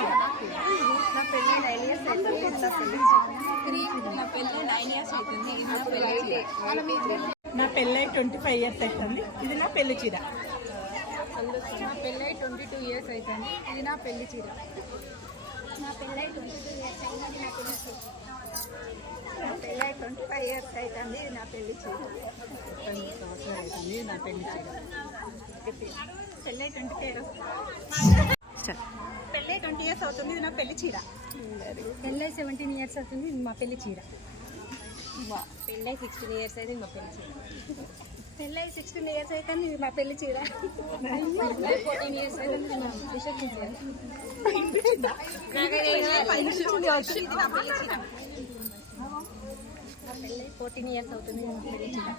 చీర. నా పెళ్ళి 9 years అవుతుంది. నా పెళ్ళి 9 years అవుతుంది. ఇది నా పెళ్లి చీర. నా పెళ్ళై 25 years అవుతుంది. ఇది నా పెళ్లి చీర. నా పెళ్ళై 22 years అవుతుంది. ఇది నా పెళ్లి చీర. నా పెళ్ళి 22 years అయింది. నా పెళ్ళి 25 years అవుతుంది. ఇది నా పెళ్లి చీర. 9 సంవత్సరాలు అవుతుంది. ఇది నా పెళ్లి చీర. పెళ్ళి 20 years. పెళ్ళి 20 years అవుతుంది. ఇది నా పెళ్లి చీర. పెళ్ళై 17 years అవుతుంది. ఇది మా పెళ్లి చీర. పెళ్ళై 16 years అయితే మా పెళ్లి చీర. పెళ్ళి 16 years అవుతుంది. ఇది మా పెళ్లి చీర. 14 years అయితే ఇది మా రిసెప్షన్ చీర. ఇది నా పెళ్లి చీర. మా పెళ్ళై 14 years అవుతుంది. ఇది మా పెళ్లి చీర.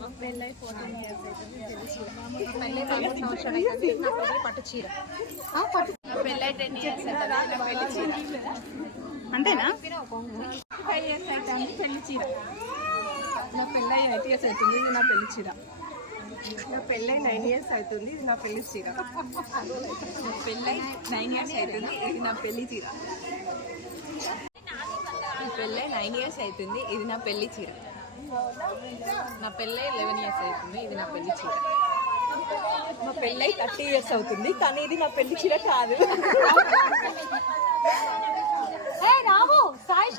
మా పెళ్ళి 14 years అవుతుంది. పెళ్లి చీర. పెళ్ళై 13 సంవత్సరాలు అవుతుంది. నా పెళ్లి పట్టు చీర. పెళ్ళి 10 years అవుతుంది. నా పెళ్లి చీర. అంతేనా? 5 years అవుతుంది. పెళ్లి చీర. నా పెళ్ళై 8 years అవుతుంది. ఇది నా పెళ్లి చీర. నా పెళ్ళి 9 years అవుతుంది. ఇది నా పెళ్లి చీర. నా పెళ్ళై 9 years అవుతుంది. ఇది నా పెళ్లి చీర. నా పెళ్ళై 9 years అవుతుంది. ఇది నా పెళ్లి చీర. నా పెళ్ళై 11 years అవుతుంది. ఇది నా పెళ్లి చీర. మా పెళ్ళై 30 years అవుతుంది. కానీ ఇది నా పెళ్లి చీర కాదు.